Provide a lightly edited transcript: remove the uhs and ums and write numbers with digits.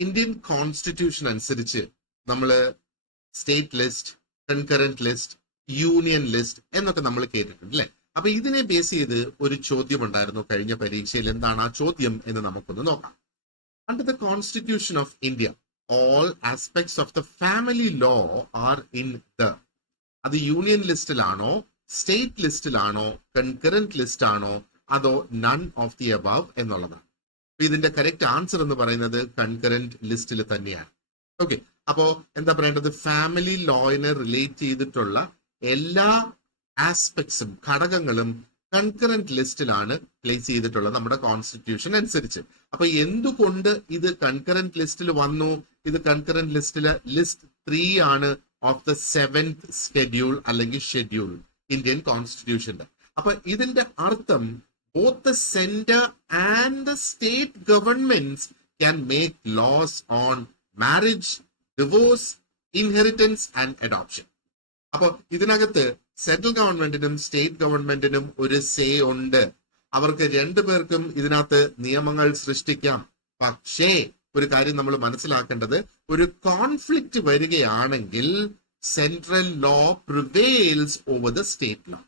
Indian constitution അനുസരിച്ച് നമ്മൾ state list, concurrent list, union list എന്നൊക്കെ നമ്മൾ കേട്ടിട്ടുണ്ട് അല്ലെ. അപ്പൊ ഇതിനെ ബേസ് ചെയ്ത് ഒരു ചോദ്യം ഉണ്ടായിരുന്നു കഴിഞ്ഞ പരീക്ഷയിൽ. എന്താണ് ആ ചോദ്യം എന്ന് നമുക്കൊന്ന് നോക്കാം. Under the constitution of India all aspects of the family law are in the, അത് യൂണിയൻ ലിസ്റ്റിലാണോ, സ്റ്റേറ്റ് ലിസ്റ്റിലാണോ, കൺകറന്റ് ലിസ്റ്റ് ആണോ, അതോ നൺ ഓഫ് ദി അബവ് എന്നുള്ളതാണ്. ഇതിന്റെ കറക്റ്റ് ആൻസർ എന്ന് പറയുന്നത് കൺകറന്റ് ലിസ്റ്റിൽ തന്നെയാണ്. ഓക്കെ, അപ്പോ എന്താ പറയേണ്ടത്, ഫാമിലി ലോയിനെ റിലേറ്റ് ചെയ്തിട്ടുള്ള എല്ലാ ആസ്പെക്ട്സും ഘടകങ്ങളും കൺകറന്റ് ലിസ്റ്റിലാണ് പ്ലേസ് ചെയ്തിട്ടുള്ളത് നമ്മുടെ കോൺസ്റ്റിറ്റ്യൂഷൻ അനുസരിച്ച്. അപ്പൊ എന്തുകൊണ്ട് ഇത് കൺകറന്റ് ലിസ്റ്റിൽ വന്നു? ഇത് കൺകറന്റ് ലിസ്റ്റില് ലിസ്റ്റ് 3 ആണ് ഓഫ് ദ 7th സ്കെഡ്യൂൾ അല്ലെങ്കിൽ ഷെഡ്യൂൾ ഇന്ത്യൻ കോൺസ്റ്റിറ്റ്യൂഷന്റെ. അപ്പൊ ഇതിന്റെ അർത്ഥം both the center and the state governments can make laws on marriage, divorce, inheritance and adoption. അപ്പൊ ഇതിനകത്ത് സെൻട്രൽ ഗവൺമെന്റിനും സ്റ്റേറ്റ് ഗവൺമെന്റിനും ഒരു സേ ഉണ്ട്. അവർക്ക് രണ്ടുപേർക്കും ഇതിനകത്ത് നിയമങ്ങൾ സൃഷ്ടിക്കാം. പക്ഷേ ഒരു കാര്യം നമ്മൾ മനസ്സിലാക്കേണ്ടത്, ഒരു കോൺഫ്ലിക്റ്റ് വരികയാണെങ്കിൽ central law prevails over the state law.